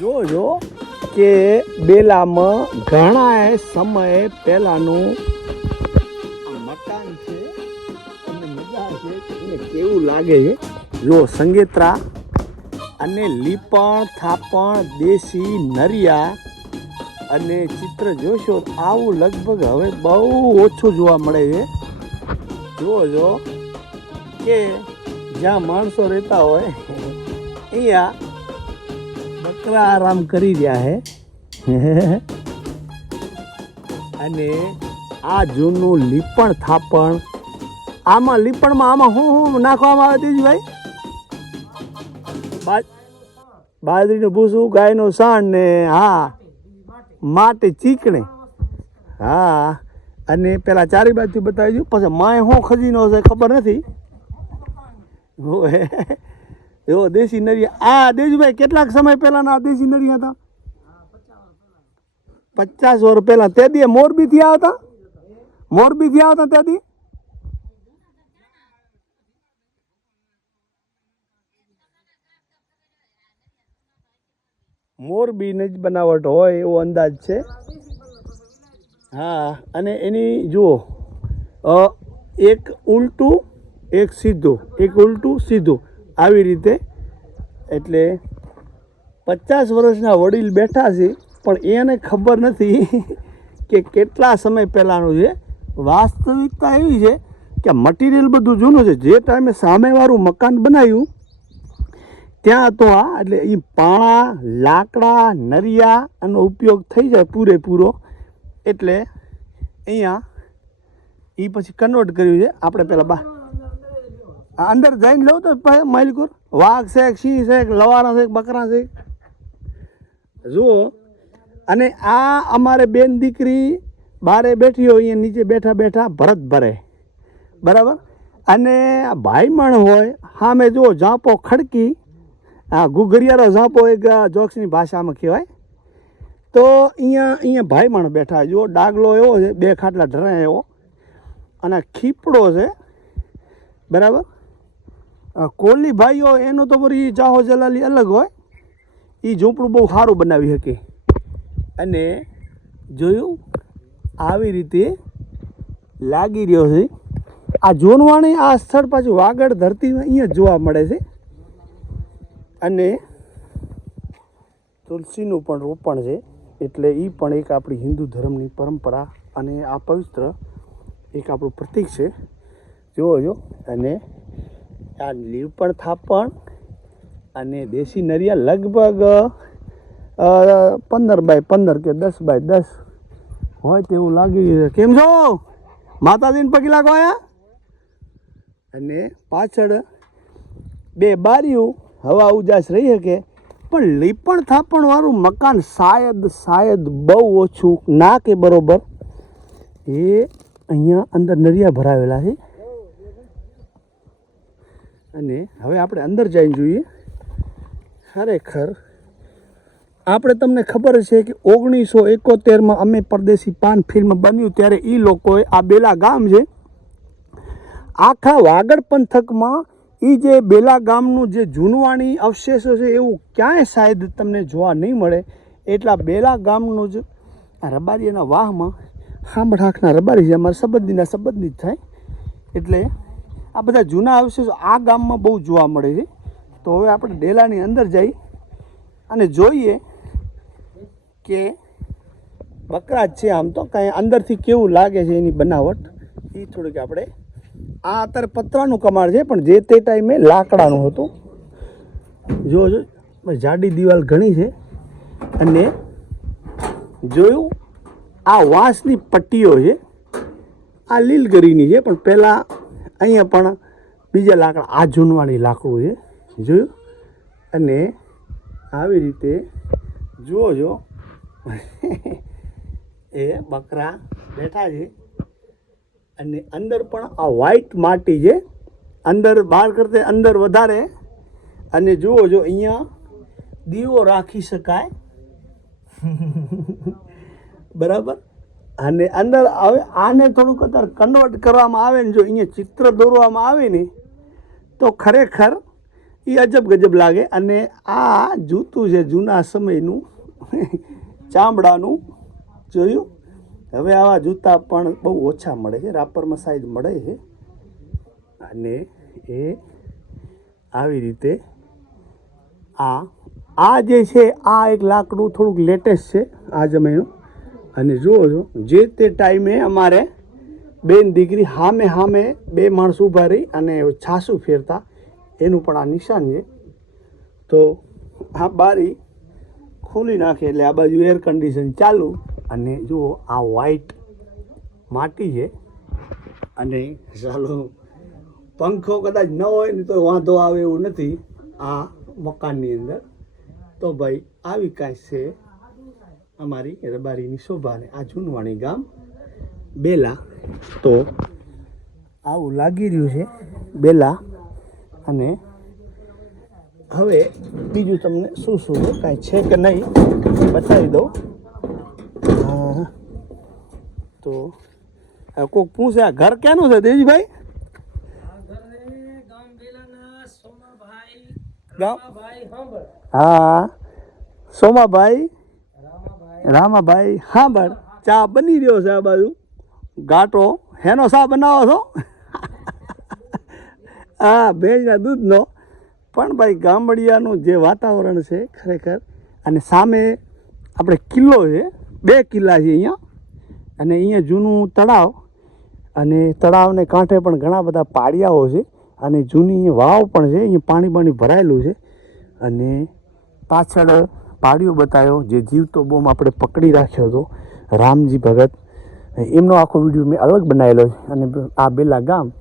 જોજો કે બેલામાં ઘણા સમય પહેલાનું મકાન છે અને મજા છે. એને કેવું લાગે? છે જો સંગેત્રા અને લીપણ, થાપણ, દેશી નરિયા અને ચિત્ર જોશો, આવું લગભગ હવે બહુ ઓછું જોવા મળે છે. જો કે જ્યાં માણસો રહેતા હોય, અહીંયા બકરા આરામ કરી રહ્યા હે. અને આ જૂનું લીપણ થાપણ, આમાં લીપણમાં આમાં શું શું નાખવામાં આવે તેજભાઈ બાજરીનું ભૂસું, ગાયનું સાણ ને, હા, માટી ચીકણે. હા, અને પેલા ચારે બાજુ બતાવી દઉં. પછી માય શું ખજીનો છે ખબર નથી. એવો દેશી નરિયા. આ દેજુભાઈ કેટલાક સમય પહેલાના આ દેશી નરિયા હતા? પચાસ વર્ષ પહેલા. તે દી મોરબી થી આવતા મોરબી થી આવતા તે દી? મોરબીની જ બનાવટ હોય એવો અંદાજ છે. હા, અને એની જુઓ એક ઉલટું, એક સીધું, એક ઉલટું, સીધું. આવી રીતે. એટલે પચાસ વર્ષના વડીલ બેઠા છે, પણ એને ખબર નથી કે કેટલા સમય પહેલાંનું છે. વાસ્તવિકતા એવી છે કે મટીરિયલ બધું જૂનું છે. જે ટાઈમે સામેવાળું મકાન બનાવ્યું, ત્યાં તો આ, એટલે એ પાણા, લાકડા, નરિયા આનો ઉપયોગ થઈ જાય પૂરેપૂરો. એટલે અહીંયા એ પછી કન્વર્ટ કર્યું છે. આપણે પહેલાં બા આ અંદર જઈને લઉં તો માલિકોર વાઘ છે સિંહ છે લવારા છે, બકરા છે. જુઓ, અને આ અમારે બેન દીકરી બારે બેઠી હોય, અહીંયા નીચે બેઠા બેઠા ભરત ભરે. બરાબર? અને ભાઈમણ હોય, સામે જુઓ, ઝાંપો ખડકી. આ ગુગરિયારો ઝાંપો એક જોક્સની ભાષામાં કહેવાય. તો અહીંયા અહીંયા ભાઈમણ બેઠા જુઓ, ડાગલો એવો છે, બે ખાટલા ઢરાય એવો. અને ખીપડો છે. બરાબર? કોલી ભાઈઓ, એનું તો વળી ચાહો જલાલી અલગ હોય. એ ઝૂંપડું બહુ સારું બનાવી શકે. અને જોયું? આવી રીતે લાગી રહ્યો છે. આ જોનવાણી આ સ્થળ પાછું વાગડ ધરતીમાં અહીંયા જોવા મળે છે. અને તુલસીનું પણ રોપણ છે. એટલે એ પણ એક આપણી હિન્દુ ધર્મની પરંપરા અને આ પવિત્ર એક આપણું પ્રતીક છે. જુઓ જો અને આ લીપણ થાપણ અને દેશી નરિયા લગભગ પંદર બાય પંદર કે દસ બાય દસ હોય તેવું લાગી રહ્યું કેમ છો? માતાજીને પગી લાગો અને પાછળ બે બારીઓ હવા ઉજાસ રહી શકે, પણ લીપણ થાપણ વાળું મકાન શાયદ શાયદ બહુ ઓછું ના કે બરોબર. એ અહીંયા અંદર નરિયા ભરાવેલા છે. અને હવે આપણે અંદર જઈને જોઈએ. ખરેખર આપણે તમને ખબર છે કે ઓગણીસો એકોતેરમાં અમે પરદેશી પાન ફિલ્મ બન્યું ત્યારે એ લોકોએ આ બેલા ગામ છે, આખા વાગડ પંથકમાં એ જે બેલા ગામનું જે જૂનવાણી અવશેષો છે એવું ક્યાંય શાયદ તમને જોવા નહીં મળે, એટલા બેલા ગામનું જ આ રબારીના વાહમાં હાંભળાખના રબારી છે, અમારા સંબંધીના સંબંધી જ થાય. એટલે આ બધા જૂના અવશેષો આ ગામમાં બહુ જોવા મળે છે. તો હવે આપણે ડેલાની અંદર જઈ અને જોઈએ કે બકરા છે આમ તો, કાંઈ અંદરથી કેવું લાગે છે એની બનાવટ. એ થોડીક આપણે આ અત્યારે પતરાનું કમાડ છે, પણ જે તે ટાઈમે લાકડાનું હતું. જો જાડી દિવાલ ઘણી છે. અને જોયું, આ વાંસની પટ્ટીઓ છે. આ લીલગરીની છે, પણ પહેલાં અહીંયા પણ બીજા લાકડા, આ જૂનવાળી લાકડું છે, જોયું? અને આવી રીતે જુઓ જો એ બકરા બેઠા છે. અને અંદર પણ આ વ્હાઈટ માટી છે. અંદર બહાર કરતે અંદર વધારે. અને જુઓ જો અહીંયા દીવો રાખી શકાય. બરાબર? અને અંદર હવે આને થોડુંક અત્યારે કન્વર્ટ કરવામાં આવે ને જો અહીંયા ચિત્ર દોરવામાં આવે ને, તો ખરેખર એ અજબ ગજબ લાગે. અને આ જૂતું છે જૂના સમયનું, ચામડાનું, જોયું? હવે આવા જૂતા પણ બહુ ઓછા મળે છે રાપરમાં સાઈઝ મળે છે. અને એ આવી રીતે આ આ જે છે, આ એક લાકડું થોડુંક લેટેસ્ટ છે, આ જમાનું અને જુઓ છો જે તે ટાઈમે અમારે બેન દીકરી હામે હામે બે માણસ ઊભા રહી અને છાસું ફેરતા, એનું પણ આ નિશાન છે. તો આ બારી ખોલી નાખે એટલે આ બાજુ એર કન્ડિશન ચાલુ અને જુઓ આ વ્હાઈટ માટી છે. અને ચાલો, પંખો કદાચ ન હોય ને તો વાંધો આવે એવું નથી આ મકાનની અંદર. તો ભાઈ, આવી કાંઈ છે અમારી રબારીની શોભાને આ જૂનવાણી ગામ બેલા. તો આવું લાગી રહ્યું છે બેલા અને હવે બીજું તમને શું શું કાંઈ છે કે નહીં બતાવી દઉં. તો કોઈક પૂછે આ ઘર ક્યાંનું છે દેવજીભાઈ હા. સોમાભાઈ રામાભાઈ બળ ચા બની રહ્યો છે આ બાજુ. ઘાટો હેનો ચા બનાવો છો? હા ભેજના દૂધનો. પણ ભાઈ, ગામડિયાનું જે વાતાવરણ છે ખરેખર, અને સામે આપણે કિલ્લો છે, બે કિલ્લા છે અહીંયા. અને અહીંયા જૂનું તળાવ, અને તળાવને કાંઠે પણ ઘણા બધા પાળિયાઓ છે, અને જૂની વાવ પણ છે, અહીંયા પાણી પાણી ભરાયેલું છે. અને પાછળ પાળિયો બતાવ્યો જે જીવતો બોમ આપણે પકડી રાખ્યો હતો, રામજી ભગત. એમનો આખો વીડિયો મેં અલગ બનાવેલો છે. અને આ બેલા ગામ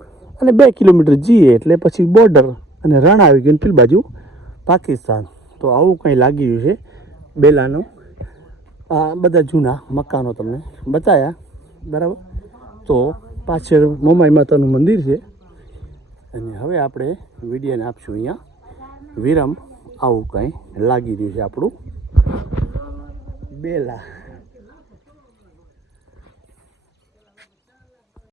અને બે કિલોમીટર જઈએ એટલે પછી બોર્ડર અને રણ આવી ગયું પેલી બાજુ પાકિસ્તાન. તો આવું કંઈ લાગી ગયું છે બેલાનું. આ બધા જૂના મકાનો તમને બતાવ્યા બરાબર? તો પાછળ મોમાઈ માતાનું મંદિર છે. અને હવે આપણે વિડીયોને આપશું અહીંયા. વિરમ આવું કંઈ લાગી રહ્યું છે આપણું. બેલા.